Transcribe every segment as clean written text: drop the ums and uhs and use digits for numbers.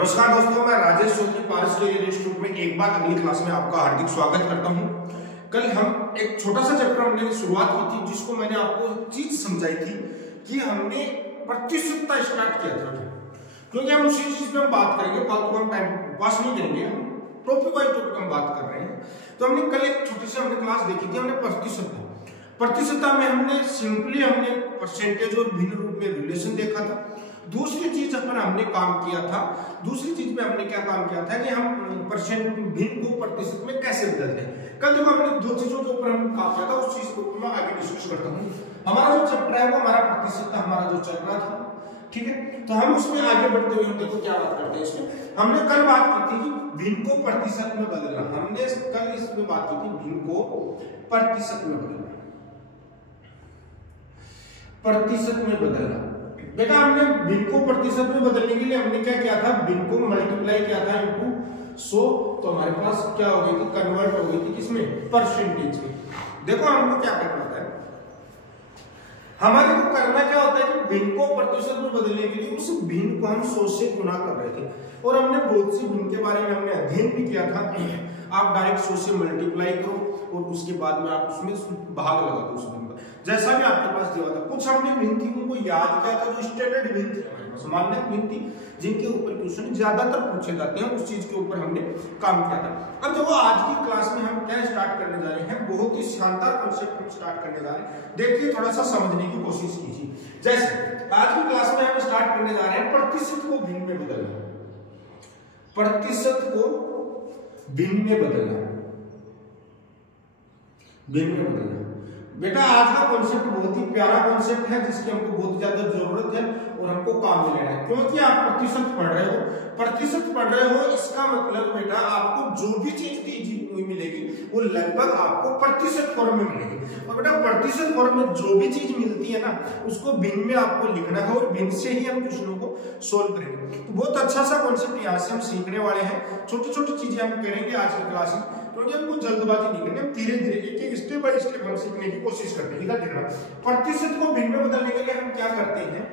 नमस्कार दोस्तों, मैं राजेश चौधरी पारस के इंस्टीट्यूट में एक बार अगली क्लास में आपका हार्दिक स्वागत करता हूं। कल हम एक छोटा सा चैप्टर हमने शुरुआत की थी, जिसको मैंने आपको चीज समझाई थी कि हमने प्रतिशतता स्टार्ट किया था, क्योंकि हम उसी चीज पे हम बात करेंगे, फालतू हम टाइम पास नहीं करेंगे, हम टॉपिक वाइज टॉपिक हम बात कर रहे हैं। तो हमने कल एक छोटी सी हमने क्लास देखी थी, हमने प्रतिशतता में हमने सिंपली हमने परसेंटेज और भिन्न रूप में रिलेशन देखा था। दूसरी चीज पर हमने काम किया था, दूसरी चीज पे हमने क्या काम किया था कि हम परसेंट भिन्न को प्रतिशत में कैसे बदलते हैं। कल जो हमने दो चीजों के ऊपर हम काम किया था, उस चीज को मैं आगे डिस्कस करता हूँ। हमारा जो चैप्टर है वो हमारा प्रतिशतता हमारा जो चल रहा था, ठीक है। तो हम उसमें आगे बढ़ते हुए हम देखो क्या बात करते हैं। इसमें हमने कल बात की थी कि भिन्न को प्रतिशत में बदलना। हमने कल इसमें बात की थी भिन्न को प्रतिशत में बदलना, प्रतिशत में बदलना। बेटा हमने भिन्न को प्रतिशत में बदलने के लिए हमने क्या किया था, भिन्न को मल्टीप्लाई किया था इनटू 100, तो हमारे पास क्या हो गई थी, कन्वर्ट हो गई थी किसमें, परसेंटेज में। देखो हमको क्या करना होता है, हमारे को करना क्या होता है कि भिन्न को प्रतिशत में बदलने के लिए उस भिन्न को हम 100 से गुना कर रहे थे, और हमने बहुत सी भिन्न के बारे में हमने अध्ययन भी किया था। आप डायरेक्ट 100 से मल्टीप्लाई करो और उसके बाद में आप उसमें भाग लगा दो उस भिन्न का, जैसा भी आपके पास दिया था। कुछ हमने भिन्न थी उनको याद किया था, जो स्टैंडर्ड भिन्न थी हमारे पास, मानक भिन्न थी, जिनके ऊपर क्वेश्चन ज्यादातर पूछे जाते हैं, उस चीज के ऊपर हमने काम किया था। अब देखो आज की क्लास में हम क्या स्टार्ट करने जा रहे हैं, बहुत ही शानदार कॉन्सेप्ट हम स्टार्ट करने जा रहे हैं। देखिए थोड़ा सा समझने की कोशिश कीजिए। जैसे आज की क्लास में हम स्टार्ट करने जा रहे हैं प्रतिशत को भिन्न में बदलना, प्रतिशत को भिन्न में बदलना, भिन्न में बदलना। बेटा आज का कॉन्सेप्ट बहुत ही प्यारा कॉन्सेप्ट है, जिसकी हमको बहुत ज्यादा जरूरत है और हमको काम में लेना है, क्योंकि आप प्रतिशत पढ़ रहे हो, प्रतिशत पढ़ रहे हो, इसका मतलब बेटा आपको जो भी चीज मिलेगी वो लगभग आपको प्रतिशत फॉर्म में मिलेगी। और बेटा प्रतिशत फॉर्म में जो भी चीज मिलती है ना, उसको भिन्न में आपको लिखना है, और भिन्न से ही हम क्वेश्चनों को सोल्व करेंगे। तो बहुत अच्छा सा कॉन्सेप्ट यहाँ से हम सीखने वाले हैं। छोटी छोटी चीजें हम करेंगे आज की क्लास में, क्योंकि हमको जल्दबाजी नहीं करनी, हम धीरे धीरे एक एक स्टेप बाय स्टेप हम सीखने की कोशिश करते हैं। इधर देखना, प्रतिशत को भिन्न में बदलने के लिए हम क्या करते हैं,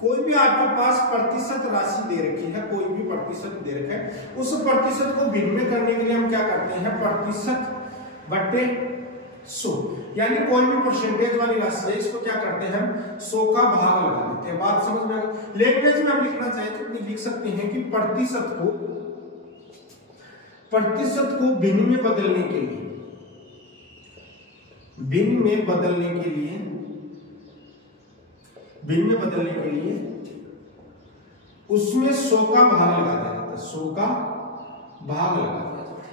कोई भी आपके पास प्रतिशत राशि दे रखी है, कोई भी प्रतिशत दे रखा है, उस प्रतिशत को भिन्न में करने के लिए हम क्या करते हैं, प्रतिशत बटे 100, यानी कोई भी परसेंटेज वाली राशि है, इसको क्या करते हैं हम 100 का भाग लगा देते हैं। बात समझ में आ गई। लैंग्वेज में हम लिखना चाहे तो लिख सकते हैं कि प्रतिशत को भिन्न में बदलने के लिए, भिन्न में बदलने के लिए, भिन्न में बदलने के लिए उसमें 100 का भाग लगा दिया जाता है, 100 का भाग लगा दिया जाता है,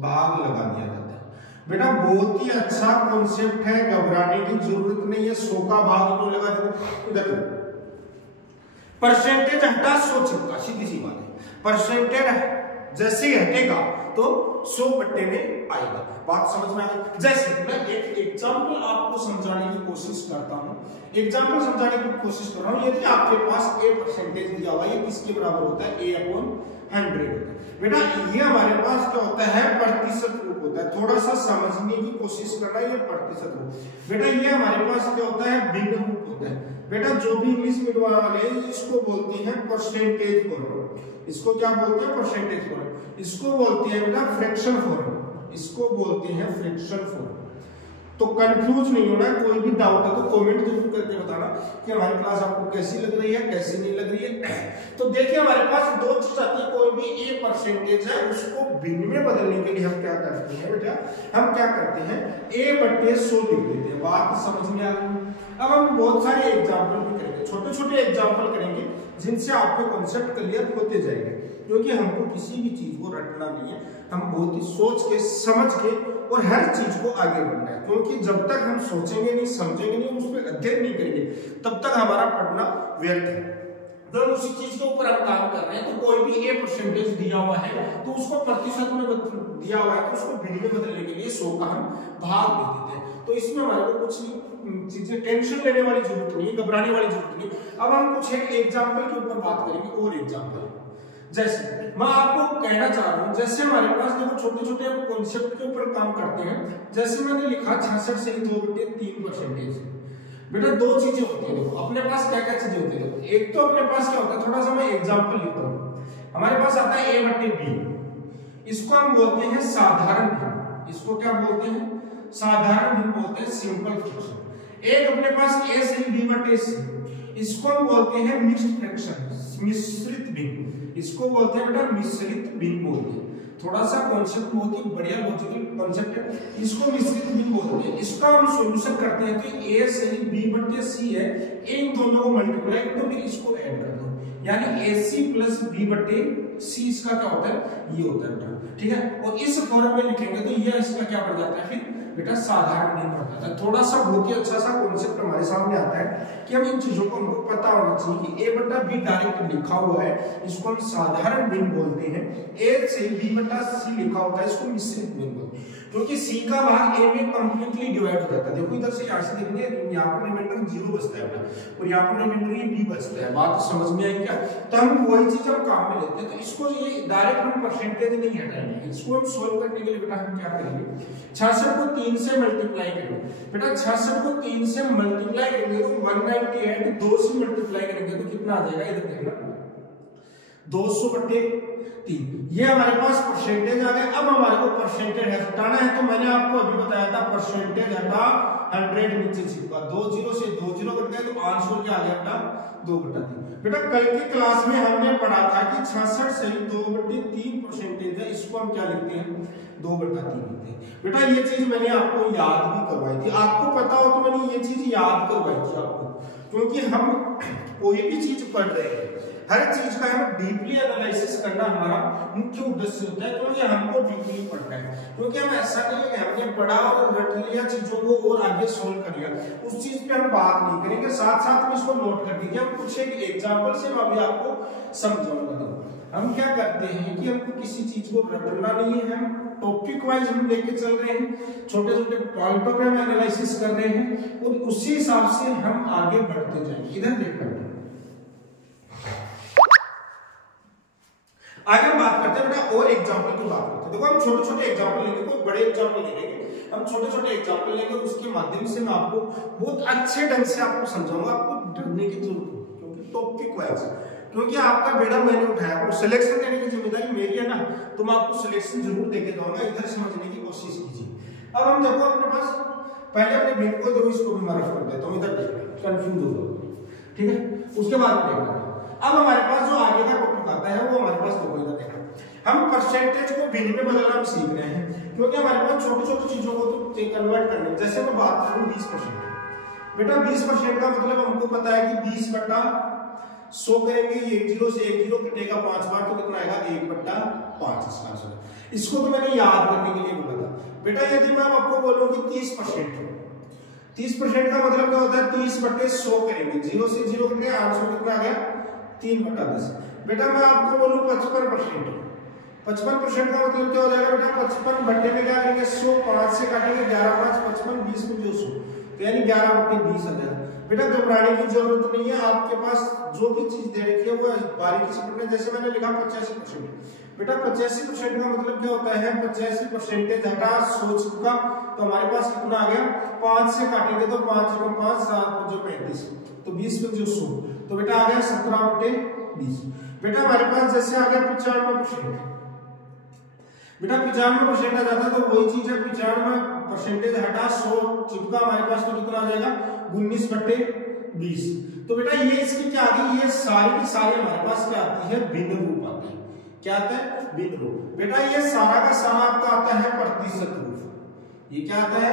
भाग लगा दिया जाता है। बेटा बहुत ही अच्छा कॉन्सेप्ट है, घबराने की जरूरत नहीं है। 100 का भाग क्यों लगा देते, देखो परसेंटेज हटा 100 चिपका, सीधी सी बात है। परसेंटेज जैसे ही हटेगा तो 100 बट्टे में आएगा। बात समझ में आ गई। जैसे मैं एक एग्जांपल आपको समझाने की कोशिश करता हूं, एग्जांपल समझाने की कोशिश कर रहा हूं। यदि आपके पास a परसेंटेज दिया हुआ है, ये किसके बराबर होता है, a/100 होता है। बेटा ये हमारे पास क्या होता है, प्रतिशत रूप होता है। थोड़ा सा समझने की कोशिश करना, ये प्रतिशत रूप। बेटा ये हमारे पास क्या होता है, भिन्न रूप होता है। बेटा जो भी इंग्लिश मीडियम वाले इसको बोलते हैं परसेंटेज फॉर्म, इसको क्या बोलते हैं, परसेंटेज फॉर्म। इसको बोलते हैं बेटा फ्रैक्शन फॉर्म, इसको बोलते हैं फ्रैक्शन फॉर्म। तो कंफ्यूज नहीं होना, कोई भी डाउट है तो कमेंट जरूर करके बताना कि हमारी क्लास आपको कैसी लग रही है, कैसी नहीं लग रही है। तो देखिए हमारे पास दो चीज आती है, कोई भी a परसेंटेज है उसको भिन्न में बदलने के लिए हम क्या करते हैं बेटा, हम क्या करते हैं a/100 लिख देते हैं। बात समझ में आ गई। अब हम बहुत सारे एग्जाम्पल भी करेंगे, छोटे छोटे एग्जाम्पल करेंगे, जिनसे आपके कॉन्सेप्ट क्लियर होते जाएंगे, क्योंकि हमको किसी भी चीज को रटना नहीं है, हम बहुत ही सोच के समझ के और हर चीज को आगे बढ़ना है। क्योंकि जब तक हम सोचेंगे नहीं, समझेंगे नहीं, उस पर अध्ययन नहीं करेंगे, तब तक हमारा पढ़ना व्यर्थ है। तो उसी चीज के ऊपर हम काम कर रहे हैं। तो कोई भी a परसेंटेज दिया हुआ है तो उसको प्रतिशत में दिया हुआ है, तो उसको भिन्न में बदलने के लिए 100 का हम भाग दे देते हैं। तो इसमें हमारे को कुछ चीजें टेंशन लेने वाली जरूरत नहीं है, घबराने वाली जरूरत नहीं। अब हम कुछ एक एग्जाम्पल के ऊपर बात करेंगे, और एग्जाम्पल जैसे मैं आपको कहना चाह रहा हूं, जैसे हमारे पास देखो छोटे छोटे कॉन्सेप्ट के ऊपर काम करते हैं। जैसे मैंने लिखा 66 से 2/3 परसेंटेज, बेटा दो चीजें होती है, देखो अपने पास क्या क्या चीजें होती है। देखो एक तो अपने पास क्या होता है, थोड़ा सा मैं एग्जांपल लिखता हूँ। हमारे पास आता है a बटे b, इसको हम बोलते हैं साधारण भिन्न। इसको क्या बोलते हैं, साधारण भिन्न बोलते हैं, सिंपल फ्रैक्शन। एक अपने पास a से b बटे c, इसको हम बोलते हैं मिक्स्ड फ्रैक्शन, मिश्रित भिन्न। इसको बोलते हैं बेटा मिश्रित भिन्न बोलते हैं। थोड़ा सा कॉन्सेप्ट बहुत ही बढ़िया लॉजिकल कॉन्सेप्ट है, इसको मिश्रित भिन्न बोलते हैं। इसका हम सॉल्यूशन करते हैं तो a से b बटे c है, इन दोनों को मल्टीप्लाई कर दो, फिर इसको ऐड कर दो, यानी ac प्लस b बटे c इसका क्या होता है, ये होता है बेटा, ठीक है। और इस फॉर्म में लिखेंगे तो ये इसका क्या बन जाता है, फिर बेटा साधारण भिन्न बन जाता है। थोड़ा सा बहुत ही अच्छा सा कॉन्सेप्ट हमारे सामने आता है कि हम इन चीजों को हमको पता होना चाहिए कि a बटा b डायरेक्ट लिखा हुआ है, इसको हम साधारण भिन्न बोलते हैं। a से b बटा c लिखा होता है, इसको मिश्रित भिन्न बोलते हैं, क्योंकि c का भाग a में कंप्लीटली डिवाइड हो जाता है। देखो इधर से यहाँ से देखेंगे, यहाँ पर रिमाइंडर 0 बचता है बेटा, और यहाँ पर रिमाइंडर b बचता है। बात समझ में आई क्या? तो हम वही चीज हम काम में लेते हैं, तो इसको ये डायरेक्ट हम परसेंटेज नहीं हटाएंगे, इसको हम सोल्व करने के लिए बेटा हम क्या करेंगे, 66 को 3 से मल्टीप्लाई करेंगे। बेटा 66 को 3 से मल्टीप्लाई करेंगे तो 198, 2 से मल्टीप्लाई करेंगे तो कितना आ जाएगा, इधर देखना 200 बटे 3, ये हमारे पास परसेंटेज आ गया। अब हमारे को परसेंटेज हटाना है, तो मैंने आपको अभी बताया था परसेंटेज हटा 100 नीचे चिपका, 2 0 से 2 0 कट गए तो आंसर क्या आ गया बेटा, 2 बटा 3। बेटा कल की क्लास में हमने पढ़ा था कि 66 से 2 बटे 3 परसेंटेज है, इसको हम क्या लिखते हैं, 2 बटा 3 लिखते हैं। बेटा ये चीज मैंने आपको याद भी करवाई थी, आपको पता हो तो मैंने ये चीज याद करवाई थी आपको, क्योंकि हम कोई भी चीज पढ़ रहे हैं, हर चीज का हम डीपली एनालिसिस करना हमारा मुख्य उद्देश्य होता है, क्योंकि हमको डीपली पढ़ना है। क्योंकि हम ऐसा नहीं है हमने पढ़ा और रट लिया चीजों को और आगे सोल्व कर लिया, उस चीज पे हम बात नहीं करेंगे, साथ साथ में इसको नोट कर दीजिए। हम कुछ एक एग्जांपल से मैं अभी आपको समझाऊंगा। हम क्या करते हैं कि हमको किसी चीज को रटना नहीं है, हम टॉपिक वाइज हम लेके चल रहे हैं, छोटे छोटे पॉइंटों पे हम एनालिसिस कर रहे हैं, और उसी हिसाब से हम आगे बढ़ते जाएंगे। इधर देखना, आगे हम बात करते हैं बेटा और एग्जांपल की बात करते हैं। देखो हम छोटे छोटे एग्जांपल लेंगे, कोई बड़े एग्जांपल नहीं लेंगे, हम छोटे छोटे एग्जांपल लेंगे, उसके माध्यम से मैं आपको बहुत अच्छे ढंग से आपको समझाऊंगा। आपको डरने की जरूरत नहीं, क्योंकि टॉपिक वाइज, क्योंकि आपका बेड़ा मैंने उठाया, आपको सिलेक्शन देने की जिम्मेदारी मेरी है ना, तो मैं आपको सिलेक्शन जरूर देके जाऊंगा। इधर समझने की कोशिश कीजिए। अब हम देखो अपने पास पहले अपने भिन्न को, देखो इसको भी मैं रफ कर देता हूँ, इधर देखना, कंफ्यूज हो जाओगे, ठीक है। उसके बाद में देखना, अब हमारे पास जो आगे का टॉपिक आता है वो हमारे पास देखो इधर देखना, हम परसेंटेज को भिन्न में बदलना हम सीख रहे हैं, क्योंकि हमारे पास छोटी छोटी चीजों को तो कन्वर्ट करने। जैसे मैं बात करूं 20%, बेटा 20% का मतलब हमको पता है कि 20 बटा 100 करेंगे, 1 0 से 1 0 कटेगा 5 बार, तो कितना आएगा 1 बटा 5 इसका आंसर। इसको तो मैंने याद करने के लिए बोला था। बेटा यदि मैं आपको बोलूं कि 30% का मतलब क्या होता है, 30 बटे 100 करेंगे, 0 से 0 कटेगा, आंसर कितना आ गया 3 बटा 10। बेटा मैं आपको बोलूं 55%, 55% का मतलब क्या हो जाएगा बेटा, 55 बटे में क्या करेंगे 100, 5 से काटेंगे 11 5 55, 20 में 100, तो यानी 11 बटे 20 आ जाएगा। बेटा घबराने की जरूरत नहीं है, आपके पास जो भी चीज दे रखी है वो बारीकी से पढ़ना। जैसे मैंने लिखा 85%, बेटा 85% का मतलब क्या होता है, 85% हटा 100 चिपका, तो हमारे पास कितना आ गया, 5 से काटेंगे तो 5 × 5 7 जो 35, तो 20 में जो 100, तो बेटा आ गया 17 बटे 20। बेटा हमारे पास जैसे आ गया 95%, बेटा 95% आ जाता है, तो वही चीज है 95% हटा 100 चिपका, हमारे पास तो कितना आ जाएगा 19 बटे 20। तो बेटा ये इसकी क्या आ गई, ये सारी की सारी हमारे पास क्या आती है, भिन्न रूप आती है। क्या आता है, भिन्न रूप। बेटा ये सारा का सारा आपका आता है प्रतिशत रूप। ये क्या आता है,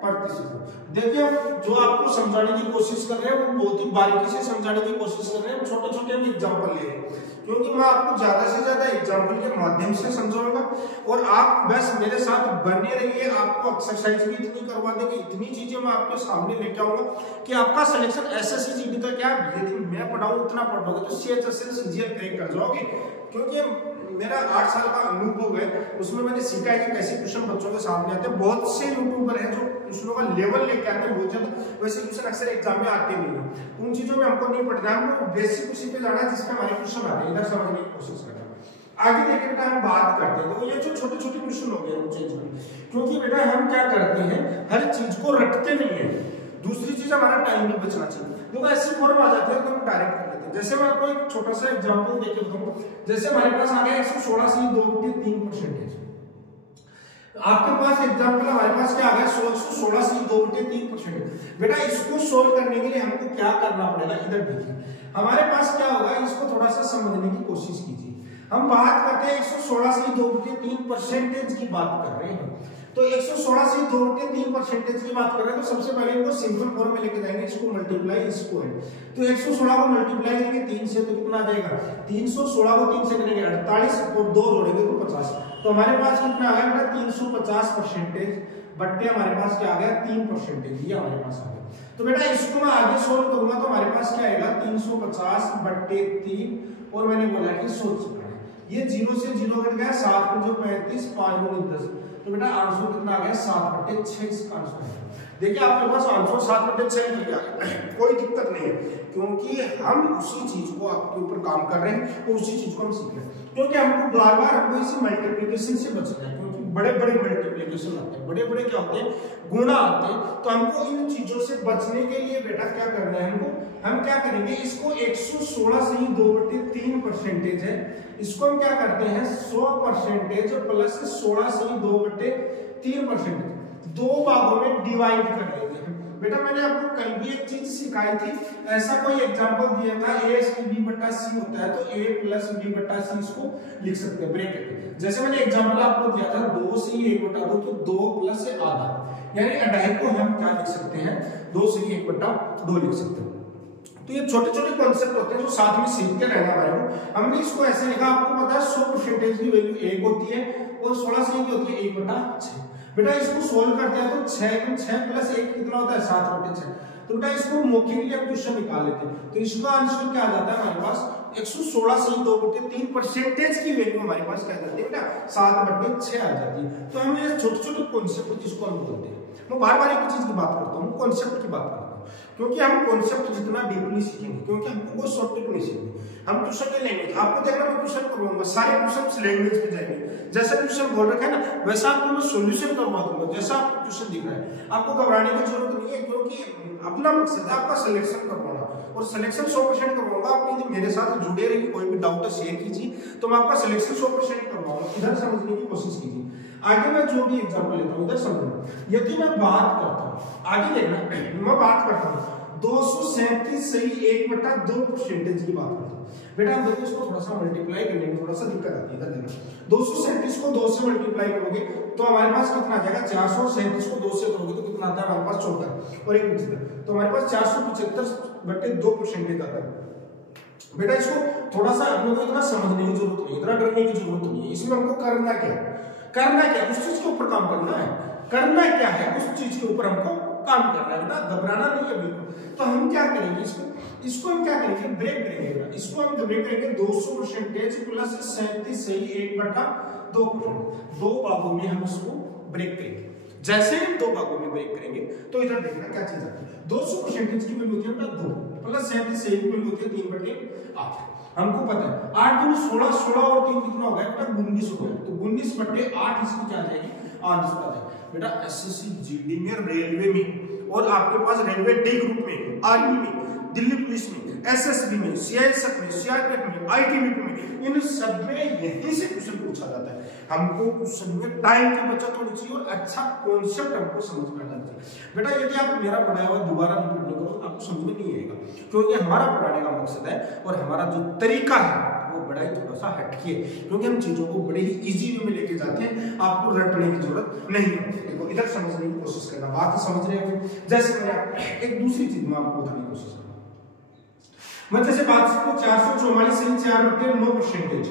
प्रतिशत रूप। देखिए जो आपको समझाने की कोशिश कर रहे हैं वो बहुत ही बारीकी से समझाने की कोशिश कर रहे हैं, छोटे छोटे हम एग्जाम्पल ले रहे हैं, क्योंकि मैं आपको ज्यादा से ज्यादा एग्जाम्पल के माध्यम से समझाऊंगा, और आप बस मेरे साथ बने रहिए। आपको एक्सरसाइज भी इतनी करवा देंगे, इतनी चीजें मैं आपके सामने लेके आऊंगा कि आपका सिलेक्शन एसएससी जीडी तक क्या यदि मैं पढ़ाऊं उतना पढ़ लोगे तो सीएचएसएल सीजीएल क्रैक कर जाओगे। क्योंकि मेरा 8 साल का अनुभव है, उसमें मैंने सीखा है कि कैसे क्वेश्चन बच्चों के सामने आते हैं। बहुत से यूट्यूबर हैं जो क्वेश्चनों का लेवल लेके आते हैं बहुत ज्यादा, वैसे क्वेश्चन अक्सर एग्जाम में आते नहीं है। उन चीजों में हमको नहीं पढ़ना है, हमको बेसिक उसी पे जाना है जिसमें हमारे क्वेश्चन आते हैं, इधर समझने की कोशिश करना। आगे देखिए बेटा हम बात करते हैं, तो ये जो छोटे छोटे क्वेश्चन हो गए उन चीज में, क्योंकि बेटा हम क्या करते हैं, हर चीज को रटते नहीं है। दूसरी चीज हमारा टाइम भी बचना चाहिए। देखो ऐसी फॉर्म आ जाती है तो हम डायरेक्ट कर लेते हैं। जैसे मैं आपको एक छोटा सा एग्जांपल देके बताऊं, जैसे हमारे पास आ गया 116 से 2/3%। आपके पास एग्जांपल हमारे पास क्या आ गया 116 से 2/3%। बेटा इसको सोल्व करने के लिए हमको क्या करना पड़ेगा, इधर देखिए हमारे पास क्या होगा, इसको थोड़ा सा समझने की कोशिश कीजिए। हम बात करते हैं 116 से 2/3% की बात कर रहे हैं, तो 116 से 2/3% की बात कर रहे हैं तो सबसे पहले इनको सिंपल फॉर्म में लेके जाएंगे, इसको मल्टीप्लाई इसको है, तो 116 को मल्टीप्लाई करेंगे 3 से तो कितना आ जाएगा, 316 को 3 से करेंगे 48 और 2 जोड़ेंगे तो 50, तो हमारे पास कितना आ गया बेटा 350% बट्टे हमारे पास क्या आ गया 3%, ये हमारे पास आ गया। तो बेटा इसको मैं आगे सोल्व करूंगा तो हमारे पास क्या आएगा 350/3 और मैंने बोला कि 100 ये 0 से 0 कट गया, 7 को जो 35, 5 गुणे 10, तो बेटा आंसर कितना आ गया 7/6 इसका आंसर है। देखिए आपके पास आंसर 7/6 मिल गया, कोई दिक्कत नहीं है क्योंकि हम उसी चीज को आपके ऊपर काम कर रहे हैं और उसी चीज को हम सीख रहे हैं, क्योंकि हमको बार बार हमको इसी मल्टीप्लिकेशन से बचना है, क्योंकि बड़े बड़े मल्टीप्लिकेशन आते हैं, बड़े बड़े क्या होते हैं गुणा आते हैं, तो हमको इन चीजों से बचने के लिए बेटा क्या करना है हमको, हम क्या करेंगे इसको 116 से ही 2/3% है, इसको हम क्या करते हैं 100% प्लस 16 से ही 2/3%, दो भागों में डिवाइड कर देंगे। बेटा मैंने आपको कल भी एक चीज सिखाई थी, ऐसा कोई एग्जांपल दिया था a b/c होता है तो a + b/c इसको लिख सकते हैं ब्रैकेट। जैसे मैंने एग्जांपल आपको दिया था 2 से 1/2 तो 2 + आधा, यानी 2.5 को हम क्या लिख सकते हैं 2 से 1/2 लिख सकते हैं। तो ये छोटे छोटे कॉन्सेप्ट होते हैं जो साथ में सीखते रहना हमारे को। हमने इसको ऐसे लिखा, आपको पता है 100% की वैल्यू 1 होती है और 16 से की होती है 1/6। बेटा इसको सोल्व करते हैं तो 6 + 1 कितना होता है 7/6। तो बेटा इसको मौके के लिए हम क्वेश्चन निकाल लेते हैं, तो इसका आंसर क्या आ जाता है हमारे पास 116 से 2/3% की वैल्यू हमारे पास क्या जाती है बेटा 7/6 आ जाती है। तो हम ये छोटे छोटे कॉन्सेप्ट जिसको हम बोलते हैं, मैं बार बार एक चीज की बात करता हूँ, कॉन्सेप्ट की बात करता हूँ, क्योंकि हम कॉन्सेप्ट जितना डीपली सीखेंगे, क्योंकि हमको वो शॉर्टकट नहीं सीखेंगे, हम ट्यूशन की लैंग्वेज आपको देखना, मैं ट्यूशन करवाऊंगा सारे ट्यूशन लैंग्वेज पे जाएंगे, जैसा ट्यूशन बोल रखा है ना वैसा आपको मैं सॉल्यूशन करवा दूंगा, जैसा आपको ट्यूशन दिख रहा है। आपको घबराने की जरूरत नहीं है, क्योंकि अपना मकसद है आपका सिलेक्शन करवाना, और सिलेक्शन 100% करवाऊंगा। आप यदि मेरे साथ जुड़े रहिए, कोई भी डाउट है शेयर कीजिए, तो मैं आपका सिलेक्शन 100% करवाऊंगा। इधर समझने की कोशिश कीजिए, आगे मैं जो भी एग्जांपल लेता हूँ इधर समझना। यदि मैं बात करता हूँ, आगे देखना, मैं बात करता हूँ 237 से 1/2% की बात करता हूँ। बेटा आप देखो इसको थोड़ा सा मल्टीप्लाई करने में थोड़ा सा दिक्कत आती है, इधर देखना 237 को 2 से मल्टीप्लाई करोगे तो हमारे पास कितना आ जाएगा 437 को 2 से करोगे तो कितना आता है हमारे पास 14 और 1 बचता है, तो हमारे पास 475/2% आता है। बेटा इसको थोड़ा सा अपने को इतना समझने की जरूरत नहीं, इतना डरने की जरूरत नहीं है, इसमें हमको करना क्या उस चीज के ऊपर काम करना है, करना क्या है उस चीज के ऊपर हमको काम करना है, बेटा घबराना नहीं है बिल्कुल। तो हम क्या करेंगे इसको हम क्या करेंगे ब्रेक करेंगे, इसको हम ब्रेक करेंगे 200% प्लस 37 से 1/2%, दो भागों में हम इसको ब्रेक करेंगे। जैसे हम दो भागों में ब्रेक करेंगे तो इधर देखना क्या चीज आती है, 200% की वैल्यू होती है 2 प्लस 37 से 1 की वैल्यू होती है 3/8। हमको पता है 8 दूनी 16, 16 और 3 कितना हो गया बेटा 19 हो गया, तो 19/8 इसकी क्या आ जाएगी आंसर आ जाएगा। बेटा एसएससी जीडी में, रेलवे में और आपके पास रेलवे डी ग्रुप में, आर्मी में, दिल्ली पुलिस में, एसएसबी में, सीआईएसएफ में, सीआरपीएफ में, आईटीबीपी में, इन सब में यहीं से क्वेश्चन पूछा जाता है। हमको क्वेश्चन में टाइम की बचत होनी चाहिए और अच्छा कॉन्सेप्ट हमको समझ में आना चाहिए। बेटा यदि आप मेरा पढ़ाया हुआ दोबारा रिपीट नहीं करो तो आपको समझ में नहीं आएगा, क्योंकि हमारा पढ़ाने का मकसद है और हमारा जो तरीका है वो बड़ा ही थोड़ा सा हटके, क्योंकि हम चीजों को बड़े ही इजी वे में लेके जाते हैं, आपको रटने की जरूरत नहीं है। देखो इधर समझने की कोशिश करना, बात समझ रहे हैं। जैसे मैं एक दूसरी चीज में आपको बताने की कोशिश करूँ, मैं जैसे बात को 444 से 4/9%।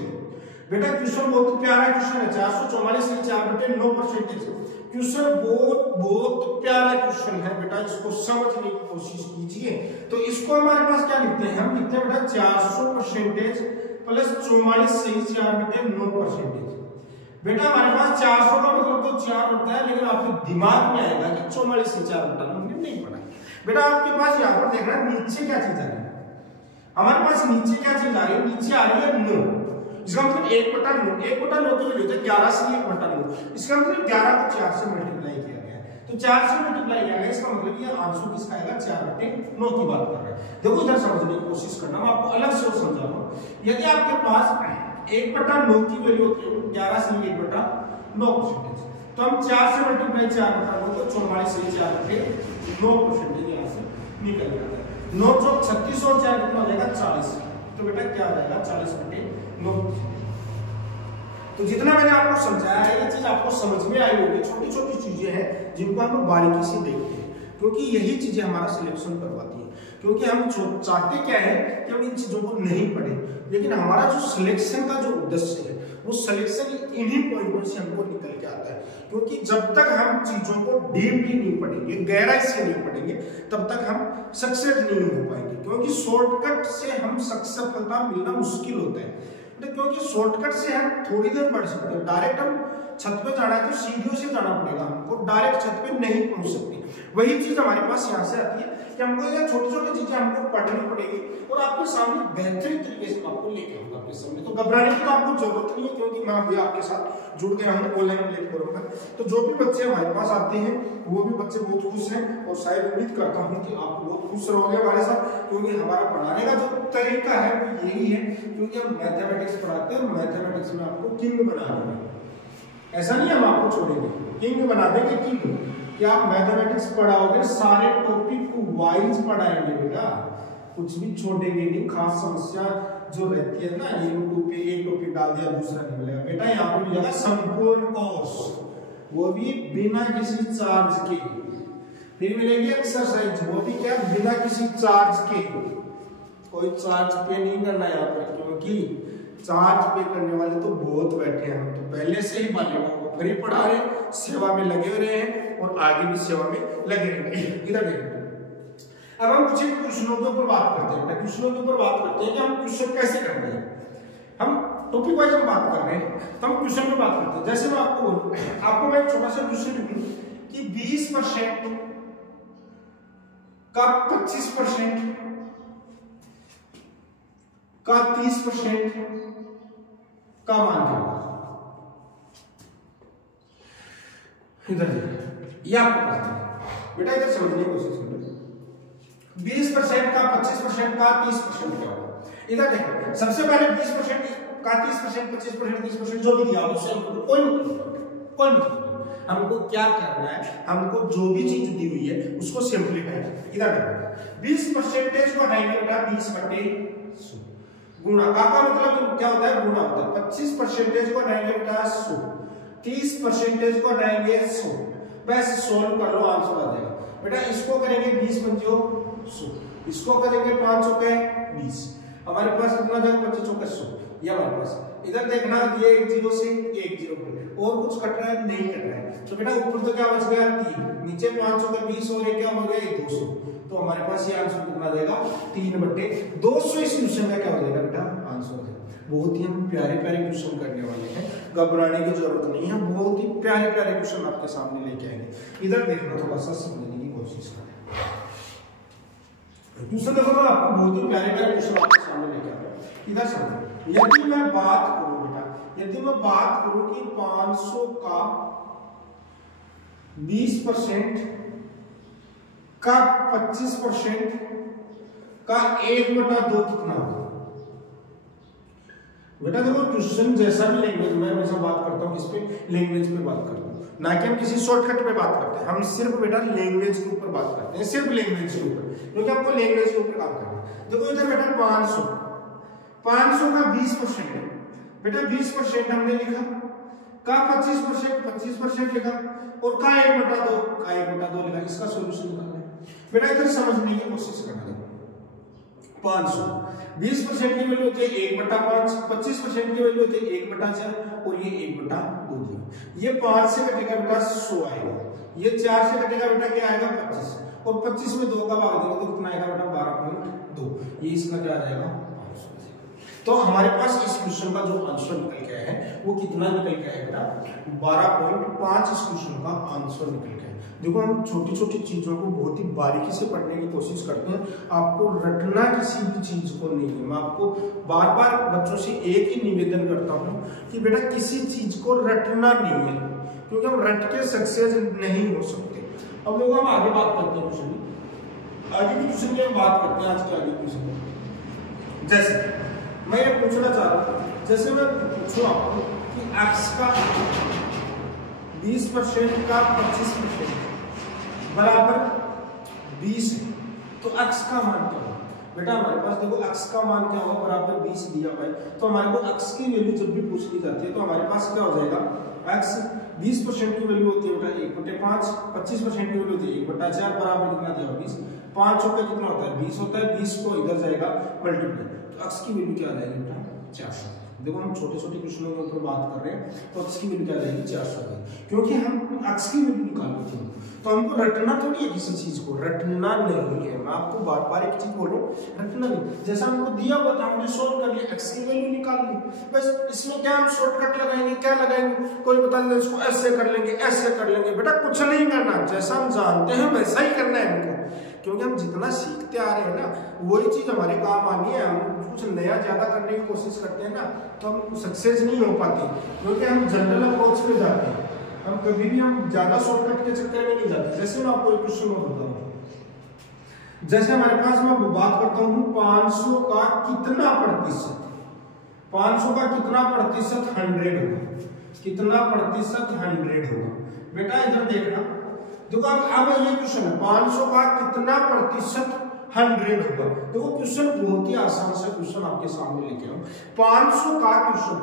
बेटा क्वेश्चन बहुत प्यारा क्वेश्चन है, 444 से 4/9%। क्वेश्चन बहुत प्यारा क्वेश्चन है बेटा, इसको समझने की कोशिश कीजिए। तो इसको हमारे पास क्या लिखते हैं, हम लिखते हैं बेटा 400% प्लस 44 से 4/9%। बेटा हमारे पास 400 का मतलब तो 4 होता है, लेकिन आपके दिमाग में आएगा कि 44 से 4/9 नहीं पढ़ा। बेटा आपके पास यहाँ पर देखना नीचे क्या चीज आ रही है, हमारे पास नीचे क्या चीज आ रही है, नीचे आ रही है 9, इसका मतलब 1/9, 1/9 तो लिखते हैं 11 से 1/9, इसका मतलब 11 को 4 से मल्टीप्लाई किया गया है। तो तो 4 से मल्टीप्लाई किया गया, इसका मतलब ये आंसर किसका आएगा 4/9 की बात कर रहे हैं। देखो इधर समझने की कोशिश करना, मैं आपको अलग से समझा रहा हूँ। यदि आपके पास 1/9 की वैल्यू होती है 11 से 1/9%, तो हम 4 से मल्टीप्लाई 4/9 तो 44 से 4/9% यहाँ से निकल जाता है। 9 चौक 36 और 4 कितना हो जाएगा 40, तो बेटा क्या हो जाएगा 40/9%। तो जितना मैंने आपको समझाया है ये चीज आपको समझ में आई होगी। छोटी छोटी चीजें हैं जिनको हम लोग बारीकी से देखते हैं, क्योंकि यही चीजें हमारा सिलेक्शन करवाती है। क्योंकि हम चाहते क्या है कि हम इन चीजों को नहीं पढ़े, लेकिन हमारा जो सिलेक्शन का जो उद्देश्य है वो सिलेक्शन इन्हीं पॉइंटों से हमको निकल के आता है। क्योंकि जब तक हम चीजों को डीपली नहीं पढ़ेंगे, गहराई से नहीं पढ़ेंगे, तब तक हम सक्सेस नहीं हो पाएंगे। क्योंकि शॉर्टकट से हम सफलता मिलना मुश्किल होता है, क्योंकि शॉर्टकट से हम थोड़ी देर बढ़ सकते हैं। डायरेक्ट हम छत पे जाना है तो सीढ़ियों से जाना पड़ेगा, हमको डायरेक्ट छत पे नहीं पहुंच सकती। वही चीज हमारे पास यहाँ से आती है कि हमको ये छोटी छोटी चीजें हमको पढ़नी पड़ेगी और आपके सामने बेहतरीन तरीके से आपको लेके आऊंगा आपके सामने। तो घबराने की तो आपको जरूरत नहीं है, क्योंकि मैं अभी आपके साथ जुड़ गया हूँ ऑनलाइन प्लेटफॉर्म पर। तो जो भी बच्चे हमारे पास आते हैं वो भी बच्चे बहुत खुश हैं, और शायद उम्मीद करता हूँ कि आप बहुत खुश रहोगे हमारे साथ, क्योंकि हमारा पढ़ाने का जो तरीका है वो यही है। क्योंकि हम मैथमेटिक्स पढ़ाते हैं, मैथमेटिक्स में आपको किंग बना देंगे। ऐसा नहीं हम आपको छोड़ेंगे, किंग बना देंगे। किंग कि आप मैथमेटिक्स पढ़ाओगे सारे टॉपिक को वाइज पढ़ाएंगे बेटा, कुछ भी छोड़ेंगे नहीं। खास समस्या जो रहती है ना, एक टॉपिक डाल दिया दूसरा नहीं मिलेगा बेटा, यहाँ पर मिलेगा संपूर्ण कोर्स, वो भी बिना किसी चार्ज के। फिर मिलेंगे एक्सरसाइज, वो भी क्या बिना किसी चार्ज के। कोई चार्ज पे नहीं करना यहाँ पर, क्योंकि चार्ज पे करने वाले तो बहुत बैठे हैं। हम तो पहले से ही बालियों को फ्री पढ़ा रहे हैं, सेवा में लगे हुए हैं और आगे भी सेवा में लगे रहेंगे। इधर देखिए, अब हम कुछ क्वेश्चनों के ऊपर बात करते हैं। क्वेश्चनों के ऊपर बात करते हैं कि हम क्वेश्चन कैसे करते हैं। हम टॉपिक वाइज हम बात कर रहे हैं, तो हम क्वेश्चन पे बात करते हैं। जैसे मैं आपको बोलूं, आपको मैं एक छोटा सा क्वेश्चन लिखूं कि 20% का 25% का 30% का मान क्या होगा। इधर देखिए, ये आपको पता है बेटा, इधर समझने की कोशिश करो। 20% का 25% का 30% क्या होगा। इधर देखो, सबसे पहले 20% का 30%, 25%, 30% जो भी दिया हो उससे कोई मतलब हमको क्या करना है, हमको जो भी चीज दी हुई है उसको सिंपलीफाई करना है। इधर देखो, 20% को हटाएंगे बेटा 20/100 गुणा का मतलब क्या होता है, गुणा होता है। 25% को हटाएंगे बेटा 100, 30% को हटाएंगे 100, बस सोल्व कर लो, आंसर आ जाएगा बेटा। इसको करेंगे 20×5 100, इसको करेंगे 5 चौके 20, हमारे पास कितना जाएगा 25 चौके 100। ये हमारे पास इधर देखना, ये 1 0 से 1 0 और कुछ कट रहा है नहीं कट रहा है, तो बेटा ऊपर तो क्या बच गया 3, नीचे 5 चौके 20 और ये क्या हो गया 200। तो हमारे पास ये आंसर कितना जाएगा 3/200। इस क्वेश्चन का क्या हो जाएगा बेटा आंसर। बहुत ही हम प्यारे प्यारे क्वेश्चन करने वाले हैं, घबराने की जरूरत नहीं है। बहुत ही प्यारे प्यारे क्वेश्चन आपके सामने लेके आएंगे। इधर देखना, थोड़ा सा समझने की कोशिश करें। क्वेश्चन देखो, मैं आपको बहुत ही प्यारे प्यारे क्वेश्चन आपके सामने लेके आ रहा हूं। इधर समझो, यदि मैं बात करूं बेटा, यदि मैं बात करूं कि 500 का 20% का 25% का 1/2 कितना होगा बेटा। देखो क्वेश्चन जैसा भी लैंग्वेज, मैं हमेशा बात करता हूँ किस पे, लैंग्वेज पे बात करता हूँ, ना कि हम किसी शॉर्टकट पे बात करते हैं। हम सिर्फ बेटा लैंग्वेज के ऊपर बात करते हैं, सिर्फ लैंग्वेज के ऊपर, क्योंकि हमको लैंग्वेज के ऊपर काम करना है। देखो इधर बेटा 500 का 20% बेटा 20% हमने लिखा, का 25% लिखा, और का 1/2 लिखा। इसका सोल्यूशन निकालना है बेटा। इधर समझने की कोशिश करना है। 500 20% की वैल्यू होती है 1/5, 25% की वैल्यू होती है 1/4 और ये 1/2। ये 5 से कटेगा बेटा 100 आएगा, ये 4 से कटेगा बेटा क्या आएगा 25, और 25 में 2 का भाग देंगे तो कितना आएगा बेटा 12.2। ये इसका क्या आ जाएगा 500। तो हमारे पास इस क्वेश्चन का जो आंसर निकल के आया है वो कितना निकल के आया बेटा 12.5। इस क्वेश्चन का आंसर निकल के आया। देखो हम छोटी छोटी चीजों को बहुत ही बारीकी से पढ़ने की कोशिश करते हैं। आपको रटना किसी भी चीज को नहीं है। मैं आपको बार बार बच्चों से एक ही निवेदन करता हूँ कि बेटा किसी चीज को रटना नहीं है, क्योंकि हम रट के सक्सेस नहीं हो सकते। अब लोग हम आगे बात करते हैं क्वेश्चन में, आगे की क्वेश्चन में हम बात करते हैं आज के आगे क्वेश्चन में। जैसे मैं ये पूछना चाह रहा हूँ, जैसे मैं पूछूं आपको कि x का 20% का 25% बराबर 20 है, तो x का मान क्या होगा? बेटा हमारे पास देखो x का मान क्या होगा, बराबर 20 दिया हुआ है, तो हमारे को x की वैल्यू जब भी पूछ ली जाती है तो हमारे पास क्या हो जाएगा, x 20% की वैल्यू होती है बेटा 1/5, 25% की वैल्यू होती है 1/4, बराबर कितना दिया 20, 5 होकर कितना होता है 20 होता है, 20 को इधर जाएगा मल्टीप्लाई, तो x की वैल्यू क्या आ जाएगी बेटा 400। देखो हम छोटे छोटे क्वेश्चनों के ऊपर बात कर रहे हैं, तो x की वैल्यू क्या आ जाएगी 400, क्योंकि हम x की वैल्यू निकालनी थी, तो हमको रटना थोड़ी है किसी चीज को, रटना नहीं है। मैं आपको बार बार एक चीज बोलूं, रटना नहीं। जैसा हमको दिया हुआ था हमने सोल्व कर लिया, x की वैल्यू निकाल ली, बस इसमें क्या हम शॉर्टकट लगाएंगे, क्या लगाएंगे, कोई बता दे इसको ऐसे कर लेंगे, ऐसे कर लेंगे, बेटा कुछ नहीं करना, जैसा हम जानते हैं वैसा ही करना है हमको, क्योंकि हम जितना सीखते आ रहे हैं ना वही चीज हमारे काम आनी है। हम कुछ नया ज्यादा करने की कोशिश करते हैं ना तो हम सक्सेस नहीं हो पाते, क्योंकि हम जनरल अप्रोच पे जाते हैं, हम कभी भी हम ज्यादा शॉर्टकट के चक्कर में नहीं जाते। जैसे मैं आपको एक क्वेश्चन में बताऊं, जैसे हमारे पास मैं बात करता हूं 500 का कितना प्रतिशत, 500 का कितना प्रतिशत 100 होगा, कितना प्रतिशत 100 होगा, बेटा इधर देखना, देखो अब ये क्वेश्चन है 500 का कितना प्रतिशत 100 होगा। देखो क्वेश्चन बहुत ही आसान सा क्वेश्चन आपके सामने लेके आऊं, 500 का क्वेश्चन,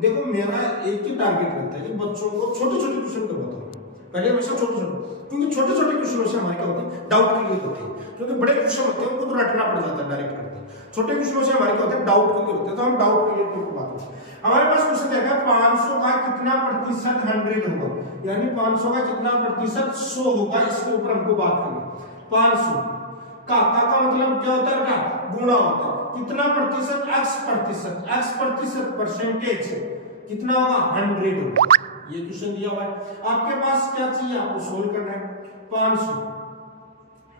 देखो मेरा एक ही टारगेट रहता है कि बच्चों को छोटे छोटे क्वेश्चन करवाता हूं, पहले हमेशा छोटे छोटे, क्योंकि छोटे छोटे क्वेश्चनों से हमारे क्या होते हैं डाउट क्लियर होते हैं, क्योंकि बड़े क्वेश्चन होते हैं उनको तो रटना पड़ जाता है डायरेक्ट करते हैं, छोटे क्वेश्चनों से हमारे क्या होते हैं डाउट क्लियर होते हैं, तो हम डाउट क्लियर की बात करते हैं। हमारे पास क्वेश्चन क्या है 500 का कितना प्रतिशत 100 होगा, यानी 500 का कितना प्रतिशत 100 होगा, इसके ऊपर हमको बात करनी। 500 का मतलब क्या होता है बेटा गुणा होता है, कितना प्रतिशत x प्रतिशत परसेंटेज कितना होगा 100 होगा, ये क्वेश्चन दिया हुआ है। आपके पास क्या चाहिए, आपको सोल्व करना है, 500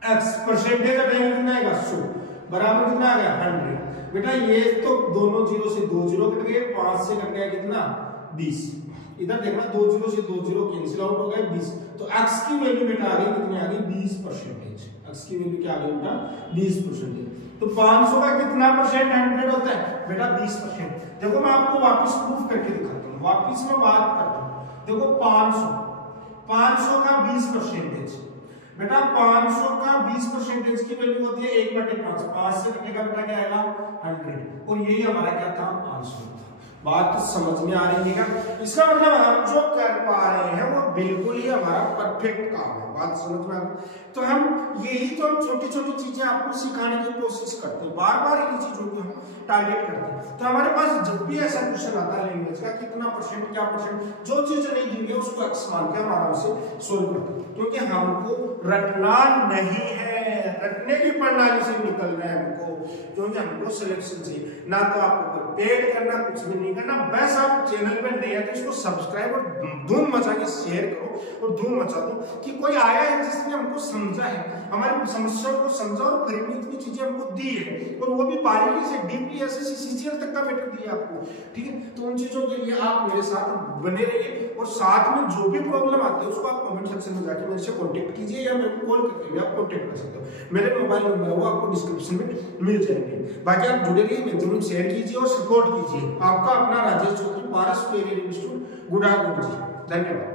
x परसेंटेज का टाइम कितना आएगा 100 बराबर कितना आ गया 100। बेटा ये तो दोनों जीरो से 2 जीरो कट गए, 5 से कट गया कितना 20, इधर देखना 2 जीरो से 2 जीरो कैंसिल आउट हो गए 20, तो x की वैल्यू बेटा आ गई कितनी आ गई 20%, x की वैल्यू क्या आ गई बेटा 20%। तो 500 का कितना परसेंट 100 होता है बेटा 20%। देखो मैं आपको वापस प्रूफ करके दिखाता हूँ, वापस मैं बात करता हूँ, देखो 500 का 20%, बेटा 500 का 20% की वैल्यू होती है 1/5, 5 से कटेगा बेटा क्या आएगा 100, और यही हमारा क्या था आंसर था। बात समझ में आ रही है क्या? इसका मतलब हम जो कर पा रहे हैं वो बिल्कुल ही हमारा परफेक्ट काम है, बात समझ में आ रही। तो हम यही तो हम छोटी छोटी चीजें आपको सिखाने की कोशिश करते हैं, बार बार इन चीजों को हम टारगेट करते हैं। तो हमारे पास जब भी ऐसा क्वेश्चन आता है लैंग्वेज का कितना परसेंट क्या परसेंट, जो चीज नहीं दी हुई है उसको एक्स मान के हम आराम से सोल्व करते हैं, क्योंकि हमको रटना नहीं है, रटने की प्रणाली से निकलना है हमको, क्योंकि हमको सिलेक्शन चाहिए। ना तो आपको पेड करना, कुछ भी नहीं करना, बस आप चैनल पर नए हैं तो इसको सब्सक्राइब और धूम मचा के शेयर करो और धूम मचा दो कि कोई आया है जिसने हमको समझा है, हमारी समस्याओं को समझा और परिमित की चीजें हमको दी है, और वो भी बारीकी से डीपली ऐसे सीजीएल तक का मैटर दिया आपको, ठीक है। तो उन चीजों के लिए आप मेरे साथ बने रहिए, और साथ में जो भी प्रॉब्लम आती है उसको आप कमेंट सेक्शन में जाके मेरे से कांटेक्ट कीजिए, या मेरे को कॉल करके भी आप कांटेक्ट कर सकते हो। मेरे मोबाइल नंबर है वो आपको डिस्क्रिप्शन में मिल जाएंगे। बाकी आप जुड़े रहिए, मैक्सिमम शेयर कीजिए और सपोर्ट कीजिए। आपका अपना राजेश चौधरी, पारस गुड। धन्यवाद।